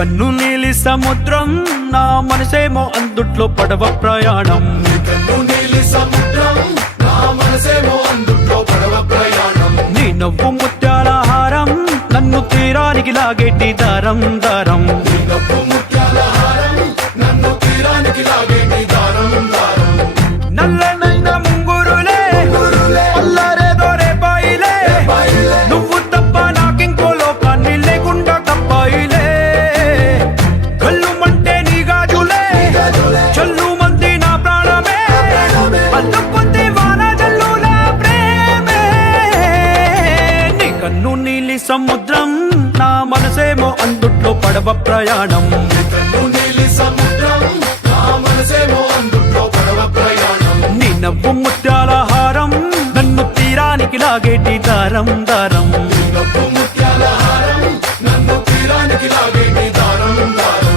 కన్ను నీలి సముద్రం నా మనసేమో అందుట్లో పడవ ప్రయాణం. నీ కన్ను నీలి సముద్రం నా మనసేమో అందుట్లో పడవ ప్రయాణం. నీ నవ్వు ముత్యాల హారం నన్ను తీరానికి లాగేటి దారం దారం. నీ నవ్వు ముత్యాల హారం నన్ను తీరానికి లాగేటి దారం దారం. నల్లనైన ముంగురులే అల్లారేదో రేపాయిలే, నువ్వు తప్ప నాకింకో లోకాన్ని లేకుండా కప్పాయిలే. కళ్ళు మంటే నీ గాజులే చల్లు మంది నా ప్రాణమే, అల్లుకుంది వాన జల్లుల ప్రేమే. నీ కన్ను నీలి సముద్రం నా మనసేమో అందుట్లో పడవ ప్రయాణం. నీ కన్ను నీలి సముద్రం నా మనసేమో అందుట్లో పడవ ప్రయాణం. నీ నవ్వు ముత్యాల హారం నన్ను తీరానికి లాగేటి దారం దారం. నీ నవ్వు ముత్యాల హారం నన్ను తీరానికి లాగేటి దారం దారం.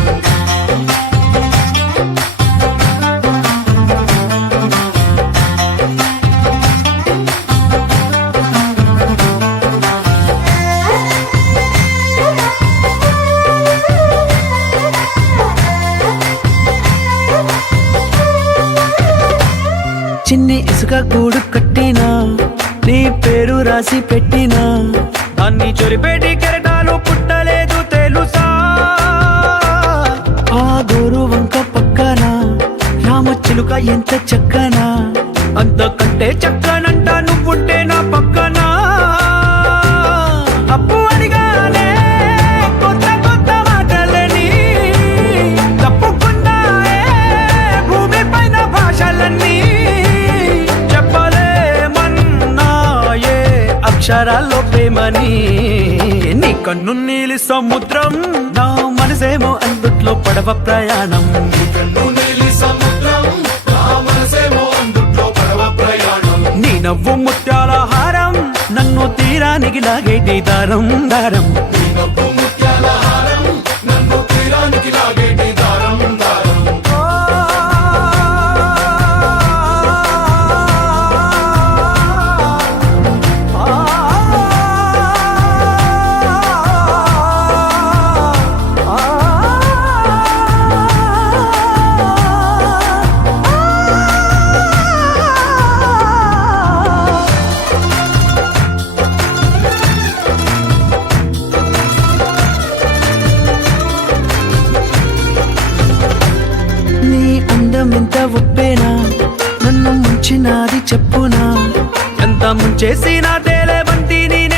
చిన్ని ఇసుక గూడు కట్టినా నీ పేరు రాసి పెట్టినా, దాన్ని చొరిపేటి కెరటాలు పుట్టలేదు తెలుసా. ఆ గోరు వంక పక్కన రామచిలుక ఎంత చక్కనా, అంతకంటే చక్కనంట నువ్వుంటే నా పక్కన. అప్పు అడిగానే కొత్త కొత్త మాటలని, తప్పుకున్నాయే భూమి పైన భాషలన్నీ. చెప్పలేమన్నాయే అక్షరాల్లో ప్రేమని. నీ కన్ను నీలి సముద్రం నా మనసేమో అందుట్లో పడవ ప్రయాణం. నీ కన్ను నీలి సముద్రం నా మనసేమో అందుట్లో పడవ ప్రయాణం. నీ నవ్వు ముత్యాల హారం నన్ను తీరానికి లాగేటి దారం దారం. నీ నవ్వు ముత్యాల హారం నన్ను తీరానికి లాగేటి దారం దారం. నీ అందం ఎంత ఒప్పేనా, నన్ను ముంచినాది చెప్పునా. ఎంత ముంచేసినా తేలే